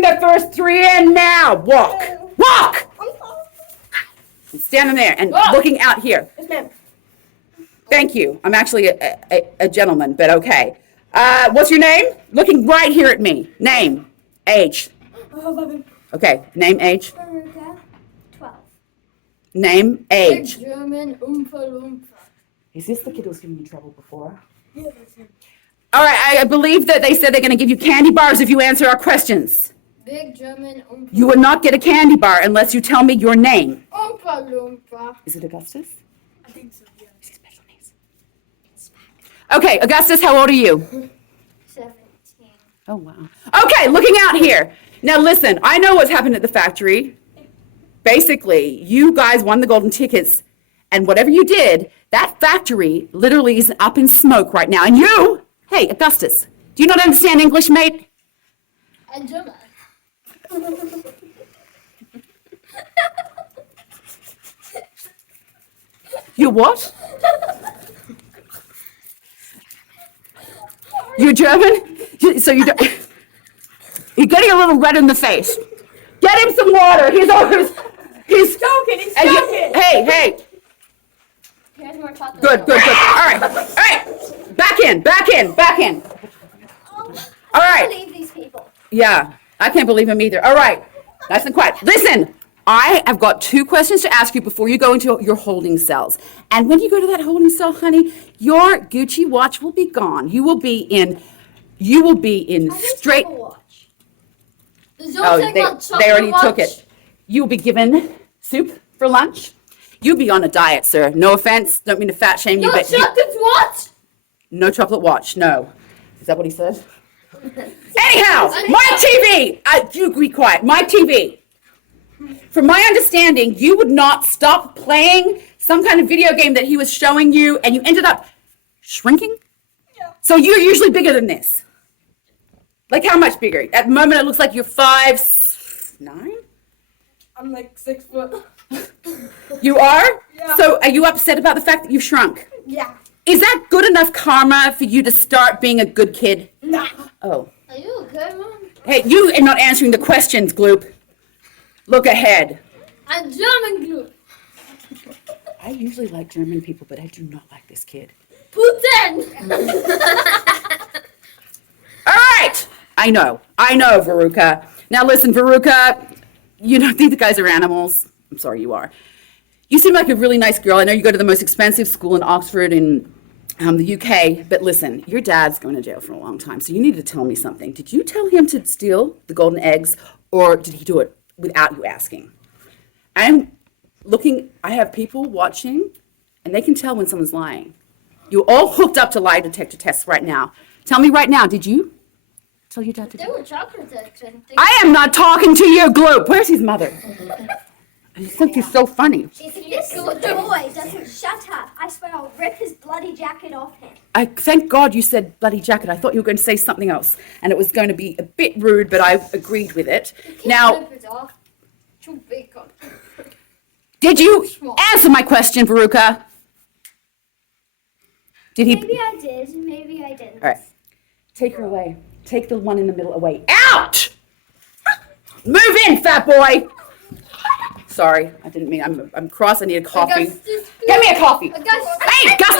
bring the first three in now. Walk. Walk. Standing there and looking out here. Yes, ma'am. Thank you. I'm actually a gentleman, but okay. What's your name? Looking right here at me. Name. Age. 11. Okay. Name, age. Veruca, 12. Name, age. Big German Oompa Loompa. Is this the kid who was giving you trouble before? Yeah, that's him. All right. I believe that they said they're going to give you candy bars if you answer our questions. Big German Oompa You will not get a candy bar unless you tell me your name. Oompa Loompa. Is it Augustus? I think so, yeah. Is he special needs? Okay, Augustus, how old are you? 17. Oh, wow. Okay, looking out here. Now, listen, I know what's happened at the factory. Basically, you guys won the golden tickets, and whatever you did, that factory literally is up in smoke right now. And you, hey, Augustus, do you not understand English, mate? And German. You what? You're German? So you don't... You're getting a little red in the face. Get him some water. He's Joking, he's and joking. hey. Here's more chocolate. Good. All right. Back in. Oh, All I right. can't believe these people. Yeah, I can't believe him either. All right. Nice and quiet. Listen, I have got 2 questions to ask you before you go into your holding cells. And when you go to that holding cell, honey, your Gucci watch will be gone. You will be in I just straight... have a watch. Does Oh, yours take my chocolate they already watch? took it. You'll be given soup for lunch. You'll be on a diet, sir. No offense. Don't mean to fat shame you, No but chocolate watch? no chocolate watch. No. Is that what he said? Anyhow, my TV. You be quiet. My TV. From my understanding, you would not stop playing some kind of video game that he was showing you, and you ended up shrinking? Yeah. So you're usually bigger than this. Like how much bigger? At the moment, it looks like you're 5'9". I'm like 6 foot. You are? Yeah. So are you upset about the fact that you've shrunk? Yeah. Is that good enough karma for you to start being a good kid? Nah. Oh. Are you okay, Mom? Hey, you are not answering the questions, Gloop. Look ahead. I'm German glue. I usually like German people, but I do not like this kid. Putin! All right. I know, Veruca. Now listen, Veruca, you don't think the guys are animals. I'm sorry, you are. You seem like a really nice girl. I know you go to the most expensive school in Oxford in the UK, but listen, your dad's going to jail for a long time, so you need to tell me something. Did you tell him to steal the golden eggs, or did he do it without you asking? I have people watching, and they can tell when someone's lying. You're all hooked up to lie detector tests right now. Tell me right now, did you tell your dad to do They it? were chocolate eggs. I am not talking to you, Gloop. Where's his mother? You think you're so funny. If this boy doesn't shut up, I swear I'll rip his bloody jacket off him. I thank God you said bloody jacket. I thought you were going to say something else, and it was going to be a bit rude, but I agreed with it. Now, Rip it off. Too big. did you answer my question, Veruca? Did he? Maybe I did, maybe I didn't. All right. Take her away. Take the one in the middle away. Out! Move in, fat boy. Sorry, I didn't mean. I'm cross. I need a coffee. Augustus, Get me a coffee. Augustus. Hey, Gus.